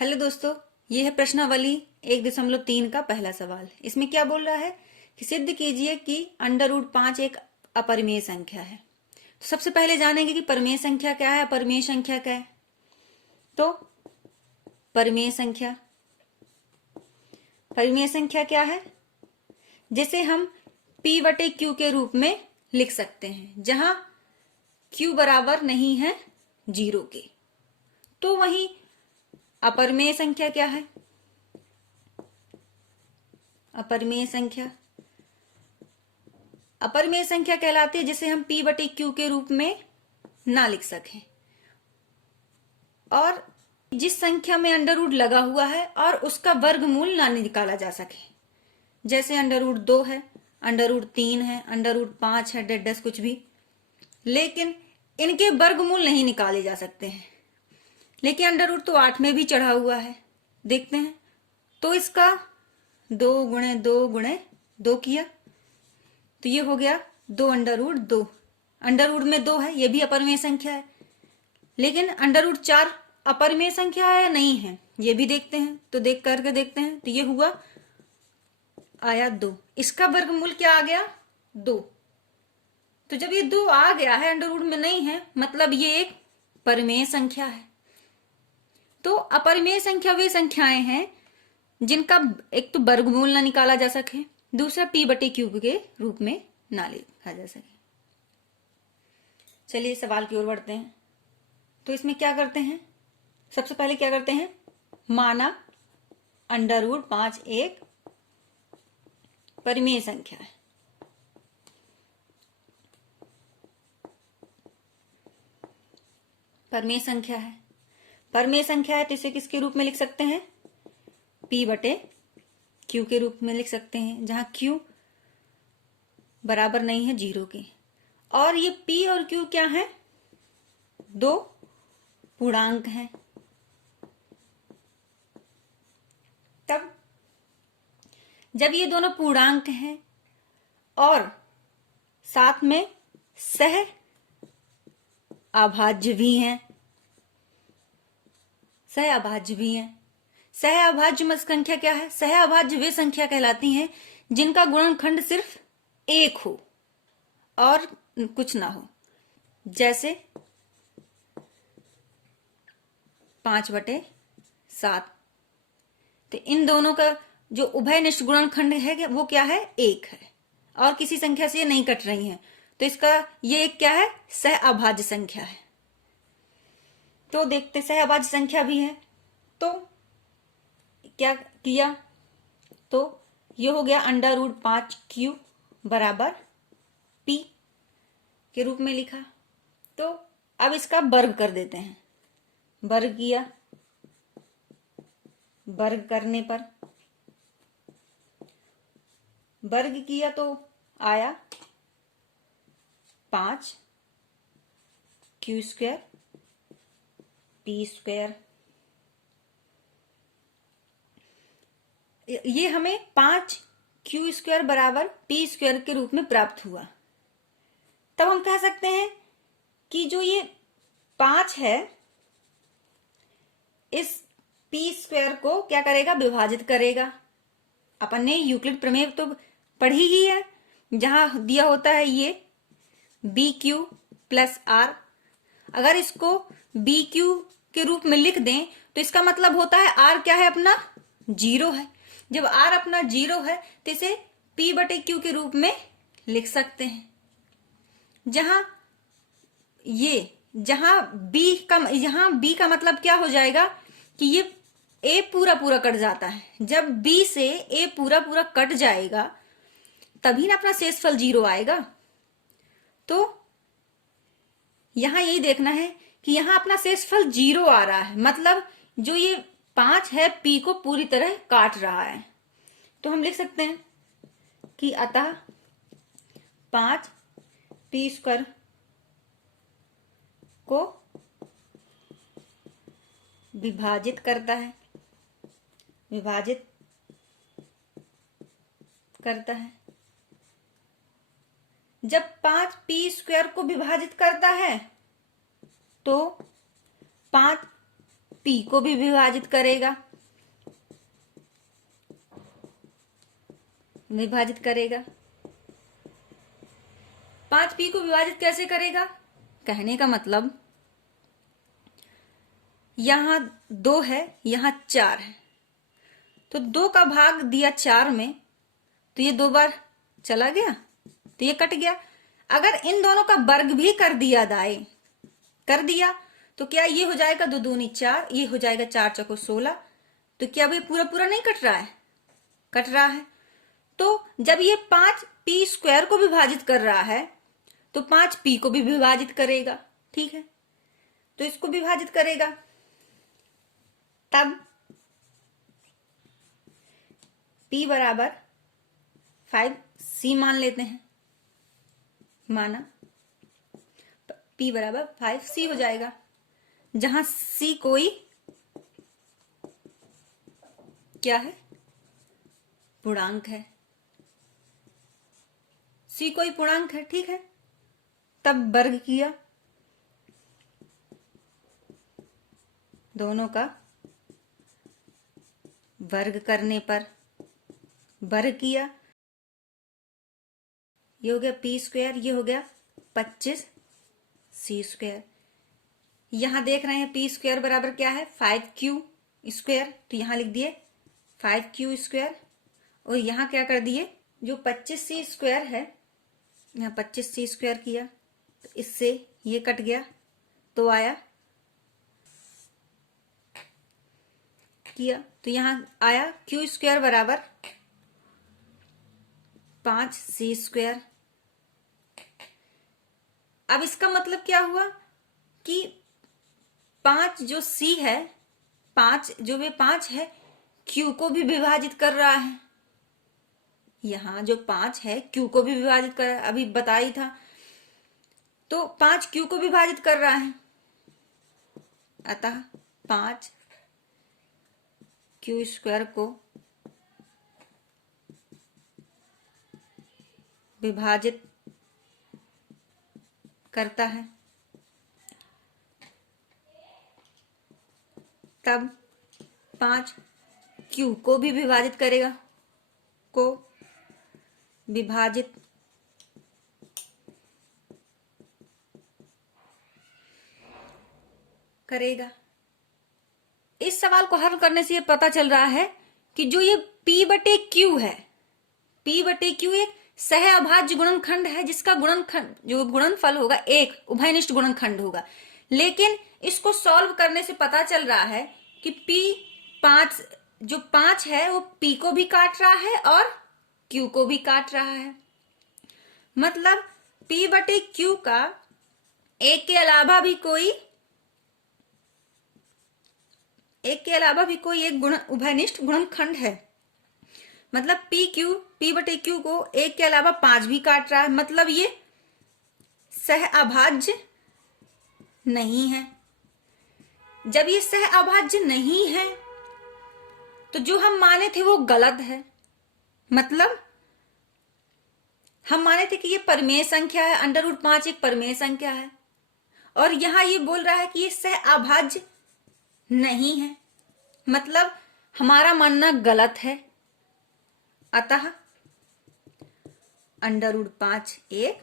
Hello दोस्तों, ये है प्रश्नावली 1.3 का पहला सवाल। इसमें क्या बोल रहा है कि सिद्ध कीजिए कि √5 एक अपरिमेय संख्या है। तो सबसे पहले जानेंगे कि परिमेय संख्या क्या है, अपरिमेय संख्या क्या है। तो परिमेय संख्या क्या है, जिसे हम P/Q के रूप में लिख सकते हैं, जहां Q बराबर नहीं है 0 के। तो वहीं अपरिमेय संख्या क्या है? अपरिमेय संख्या कहलाती है जिसे हम P/Q के रूप में ना लिख सकें, और जिस संख्या में अंडर लगा हुआ है और उसका वर्गमूल ना निकाला जा सके। जैसे √2 है, √3 है, √5 है, डेडस कुछ भी, लेकिन इनके वर्गमूल नहीं निकाले जा सकते हैं। लेकिन अंडर तो 8 में भी चढ़ा हुआ है, देखते हैं। तो इसका 2 गुणे 2 गुणे 2 किया, तो ये हो गया 2 √2। अंडर में 2 है, ये भी अपरिमेय संख्या है। लेकिन √4 अपरिमेय संख्या है या नहीं है, ये भी देखते हैं। तो देख करके देखते हैं, तो ये हुआ आया 2। इसका वर्गमूल क्या आ गया? 2। तो जब ये 2 आ गया है, अंडर में नहीं है, मतलब ये एक परिमेय संख्या है। तो अपरिमेय संख्या वे संख्याएं हैं जिनका एक तो वर्गमूल ना निकाला जा सके, दूसरा P/Q के रूप में ना लिखा जा सके। चलिए सवाल की ओर बढ़ते हैं। तो इसमें क्या करते हैं, सबसे पहले क्या करते हैं, माना √5 एक परिमेय संख्या है। परिमेय संख्या है तो इसे किसके रूप में लिख सकते हैं? P/Q के रूप में लिख सकते हैं, जहां Q बराबर नहीं है 0 के। और ये P और Q क्या है? 2 पूर्णांक हैं। तब जब ये दोनों पूर्णांक हैं और साथ में सह अभाज्य भी हैं, सह अभाज्य संख्या क्या है? सह अभाज्य वे संख्या कहलाती हैं जिनका गुणनखंड सिर्फ 1 हो और कुछ ना हो। जैसे 5/7। तो इन दोनों का जो उभयनिष्ठ गुणनखंड है वो क्या है? 1 है, और किसी संख्या से ये नहीं कट रही है। तो इसका ये एक क्या है? सह अभाज्य संख्या है। तो देखते, सह अभाज्य संख्या भी है। तो क्या किया, तो ये हो गया √5Q बराबर P के रूप में लिखा। तो अब इसका वर्ग कर देते हैं। वर्ग किया, वर्ग करने पर वर्ग किया तो आया 5Q² P²। ये हमें 5Q² बराबर P² के रूप में प्राप्त हुआ। तब हम कह सकते हैं कि जो ये 5 है, इस P² को क्या करेगा? विभाजित करेगा। अपन ने यूक्लिड प्रमेय तो पढ़ी ही है, जहां दिया होता है ये BQ + R। अगर इसको BQ के रूप में लिख दें तो इसका मतलब होता है R क्या है? अपना 0 है। जब R अपना 0 है तो इसे P/Q के रूप में लिख सकते हैं, जहां B का मतलब क्या हो जाएगा कि ये A पूरा पूरा कट जाता है। जब B से A पूरा पूरा कट जाएगा तभी ना अपना शेषफल 0 आएगा। तो यहां यही देखना है कि यहां अपना शेषफल 0 आ रहा है, मतलब जो ये 5 है P को पूरी तरह काट रहा है। तो हम लिख सकते हैं कि अतः 5 P² को विभाजित करता है। जब 5 P² को विभाजित करता है तो 5 पी को भी विभाजित करेगा, विभाजित करेगा। 5p को विभाजित कैसे करेगा? कहने का मतलब यहां 2 है, यहां 4 है, तो 2 का भाग दिया 4 में, तो ये 2 बार चला गया, तो ये कट गया। अगर इन दोनों का वर्ग भी कर दिया दाए, कर दिया, तो क्या ये हो जाएगा 2 दूनी 4, ये हो जाएगा 4 चौको 16। तो क्या भाई पूरा पूरा नहीं कट रहा है? कट रहा है। तो जब ये 5p² को विभाजित कर रहा है तो 5p को भी विभाजित करेगा। ठीक है, तो इसको विभाजित करेगा, तब p बराबर 5c मान लेते हैं, माना p बराबर 5c हो जाएगा, जहां c कोई क्या है? पूर्णांक है। c कोई पूर्णांक है। ठीक है, तब वर्ग किया, दोनों का वर्ग करने पर वर्ग किया, ये हो गया p², ये हो गया 25c²। यहां देख रहे हैं p² बराबर क्या है? 5q², तो यहां लिख दिए 5q², और यहां क्या कर दिए? जो 25c² है, यहां 25c² किया, तो इससे ये कट गया, तो आया किया, तो यहां आया q² बराबर 5c²। अब इसका मतलब क्या हुआ कि 5 जो c है, 5 जो वे 5 है, q को भी विभाजित कर रहा है। यहां जो 5 है q को भी विभाजित कर रहा है, अभी बताई था। तो 5 q को विभाजित कर रहा है, अतः 5 q² को विभाजित करता है, तब 5 q को भी विभाजित करेगा, को विभाजित करेगा। इस सवाल को हल करने से ये पता चल रहा है कि जो ये p/q है, p/q एक सह अभाज्य गुणनखंड है, जिसका गुणनखंड जो गुणनफल होगा एक उभयनिष्ठ गुणनखंड होगा। लेकिन इसको सॉल्व करने से पता चल रहा है कि p5 जो 5 है वो p को भी काट रहा है और q को भी काट रहा है। मतलब p/q का एक के अलावा भी कोई एक गुण उभयनिष्ठ गुणनखंड है। मतलब p/q को एक के अलावा 5 भी काट रहा है, मतलब ये सह अभाज्य नहीं है। जब ये सह अभाज्य नहीं है तो जो हम माने थे वो गलत है। मतलब हम माने थे कि ये परिमेय संख्या है, √5 एक परिमेय संख्या है, और यहां ये बोल रहा है कि ये सह अभाज्य नहीं है, मतलब हमारा मानना गलत है। अतः √5 एक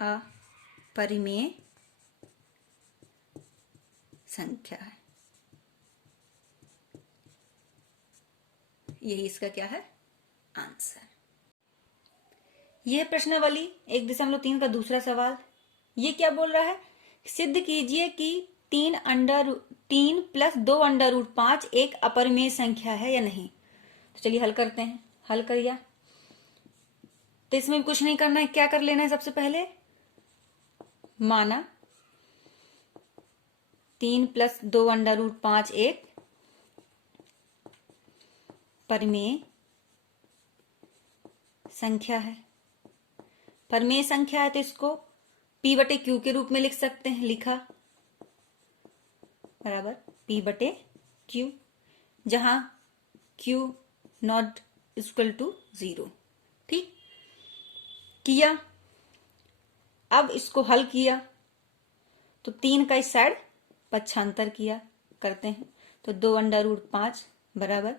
अपरिमेय संख्या है। यही इसका क्या है? आंसर। यह प्रश्नावली 1.3 का दूसरा सवाल। ये क्या बोल रहा है? सिद्ध कीजिए कि 3 + 2 √5 एक अपरिमेय संख्या है या नहीं। तो चलिए हल करते हैं। हल करिए। तो इसमें कुछ नहीं करना है, क्या कर लेना है? सबसे पहले माना 3 + 2 √5 एक परिमेय संख्या है। परिमेय संख्या है तो इसको p/q के रूप में लिख सकते हैं। लिखा बराबर p/q, जहां q ≠ 0। ठीक किया। अब इसको हल किया तो 3 का इस साइड पक्षांतर किया करते हैं तो 2√5 बराबर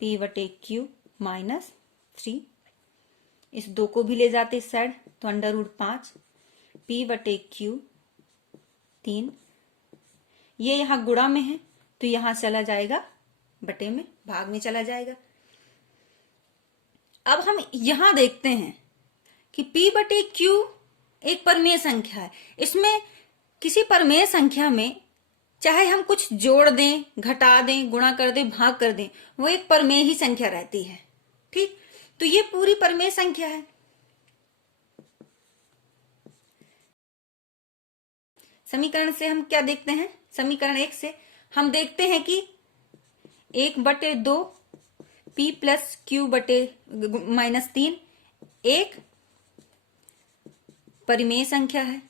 p/q माइनस 3। इस 2 को भी ले जाते इस साइड तो √5 p/q 3। ये यहाँ गुणा में है तो यहां चला जाएगा बटे में, भाग में चला जाएगा। अब हम यहां देखते हैं कि p/q एक परमेय संख्या है। इसमें किसी परमेय संख्या में चाहे हम कुछ जोड़ दें, घटा दें, गुणा कर दें, भाग कर दें, वो एक परमेय ही संख्या रहती है। ठीक, तो ये पूरी परमेय संख्या है। समीकरण से हम क्या देखते हैं? समीकरण 1 से हम देखते हैं कि 1/2 p प्लस q बटे माइनस 3 एक परिमेय संख्या है।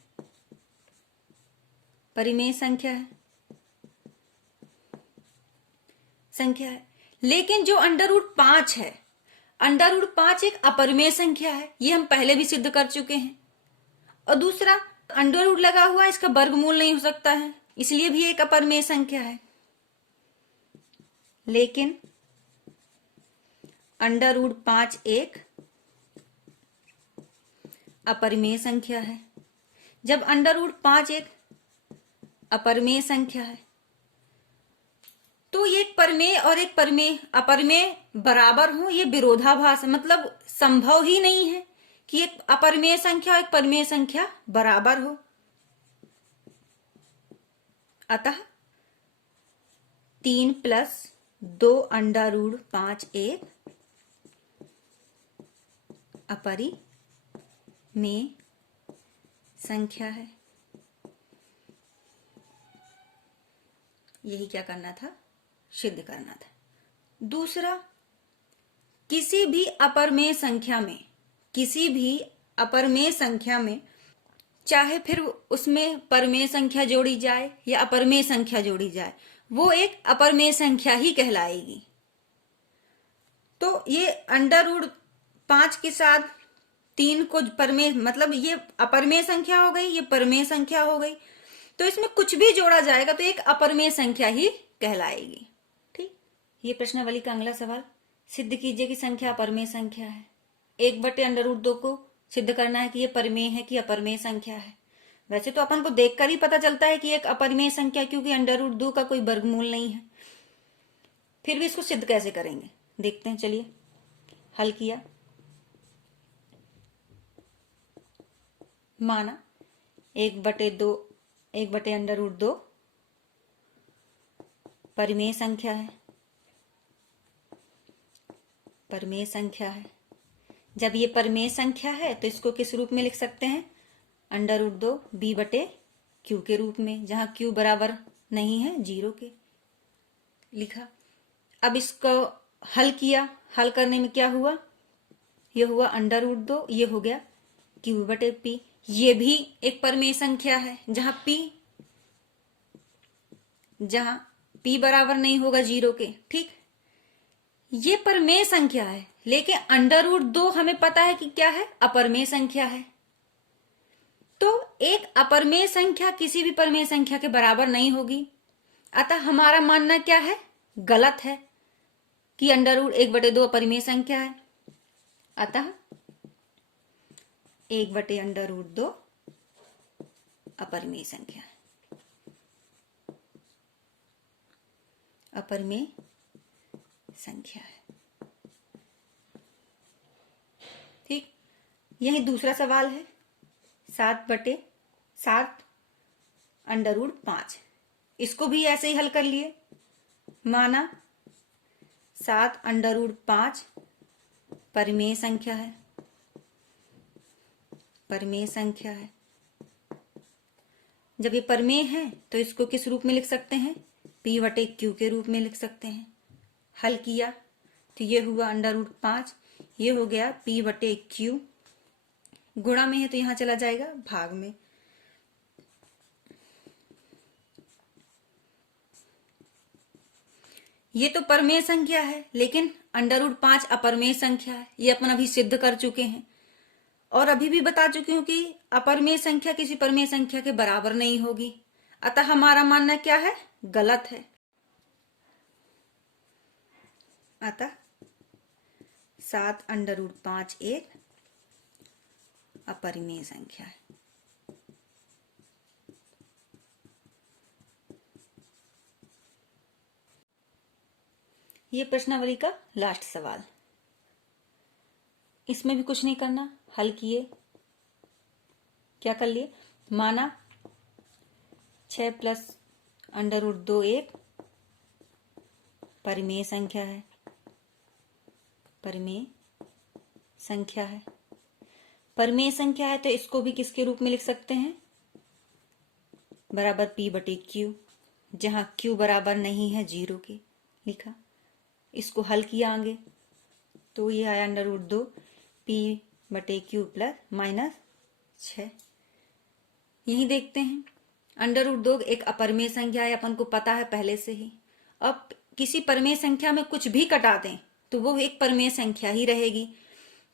परिमेय संख्या है। लेकिन जो √5 है, √5 एक अपरिमेय संख्या है। ये हम पहले भी सिद्ध कर चुके हैं। और दूसरा अंडर लगा हुआ है, इसका वर्गमूल नहीं हो सकता है, इसलिए भी एक अपरिमेय संख्या है। लेकिन √5 एक अपरिमेय संख्या है। जब √5 एक अपरिमेय संख्या है तो ये एक परमेय और एक अपरिमेय बराबर हो, ये विरोधाभास है। मतलब संभव ही नहीं है कि एक अपरिमेय संख्या और एक परिमेय संख्या बराबर हो। अतः 3 प्लस 2√5 एक अपरिमेय संख्या है। यही क्या करना था? सिद्ध करना था। दूसरा, किसी भी अपरिमेय संख्या में चाहे फिर उसमें परिमेय संख्या जोड़ी जाए या अपरिमेय संख्या जोड़ी जाए, वो एक अपरिमेय संख्या ही कहलाएगी। तो ये √5 के साथ 3 को परिमेय, मतलब ये अपरिमेय संख्या हो गई, ये परिमेय संख्या हो गई। तो इसमें कुछ भी जोड़ा जाएगा तो एक अपरिमेय संख्या ही कहलाएगी। ठीक, ये प्रश्नावली का अगला सवाल, सिद्ध कीजिए कि संख्या अपरिमेय संख्या है। 1/√2 को सिद्ध करना है कि ये परिमेय है कि अपरिमेय संख्या है। वैसे तो अपन को देखकर ही पता चलता है कि एक अपरिमेय संख्या, क्योंकि √2 का कोई वर्गमूल नहीं है। फिर भी इसको सिद्ध कैसे करेंगे देखते हैं। चलिए, हल किया। माना 1/2 परिमेय संख्या है। जब ये परिमेय संख्या है तो इसको किस रूप में लिख सकते हैं? √2 b/q के रूप में, जहां q बराबर नहीं है 0 के, लिखा। अब इसको हल किया। हल करने में क्या हुआ? ये हुआ √2, ये हो गया q/p। ये भी एक परिमेय संख्या है जहां p बराबर नहीं होगा 0 के। ठीक, ये परिमेय संख्या है। लेकिन √2 हमें पता है कि क्या है? अपरिमेय संख्या है। तो एक अपरिमेय संख्या किसी भी परिमेय संख्या के बराबर नहीं होगी। अतः हमारा मानना क्या है? गलत है कि √1/2 अपरिमेय संख्या है। अतः 1/√2 अपरिमेय संख्या है। अपरिमेय संख्या है। ठीक, यही दूसरा सवाल है, 7/7 इसको भी ऐसे ही हल कर लिए। माना 7/5 परिमेय संख्या है। जब ये परिमेय है तो इसको किस रूप में लिख सकते हैं? p/q के रूप में लिख सकते हैं। हल किया तो ये हुआ √5, ये हो गया p/q। गुणा में है तो यहां चला जाएगा भाग में। ये तो परमेय संख्या है, लेकिन √5 अपरमेय संख्या है। ये अपन अभी सिद्ध कर चुके हैं और अभी भी बता चुकी हूं कि अपरमेय संख्या किसी परमेय संख्या के बराबर नहीं होगी। अतः हमारा मानना क्या है? गलत है। अतः 7√5 एक अपरिमेय संख्या है। ये प्रश्नावली का लास्ट सवाल। इसमें भी कुछ नहीं करना, हल किए, क्या कर लिए, माना 6 + √2 एक परिमेय संख्या है, परिमेय संख्या है। परिमेय संख्या है तो इसको भी किसके रूप में लिख सकते हैं? बराबर P/Q, जहां Q बराबर नहीं है 0 के, लिखा। इसको हल किया आगे तो ये आया √2 P/Q +-6। यही देखते हैं, √2 एक अपरिमेय संख्या है, अपन को पता है पहले से ही। अब किसी परिमेय संख्या में कुछ भी कटा दें तो वो एक परिमेय संख्या ही रहेगी।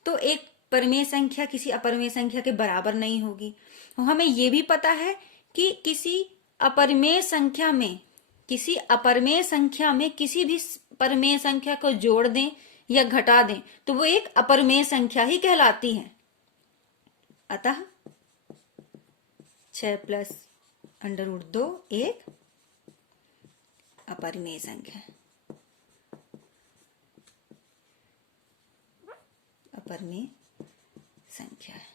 तो एक परिमेय संख्या किसी अपरिमेय संख्या के बराबर नहीं होगी। हमें ये भी पता है कि किसी अपरिमेय संख्या में किसी भी परिमेय संख्या को जोड़ दें या घटा दें तो वो एक अपरिमेय संख्या ही कहलाती है। अतः 6 + √2 एक अपरिमेय संख्या है, अपरिमेय संख्या है।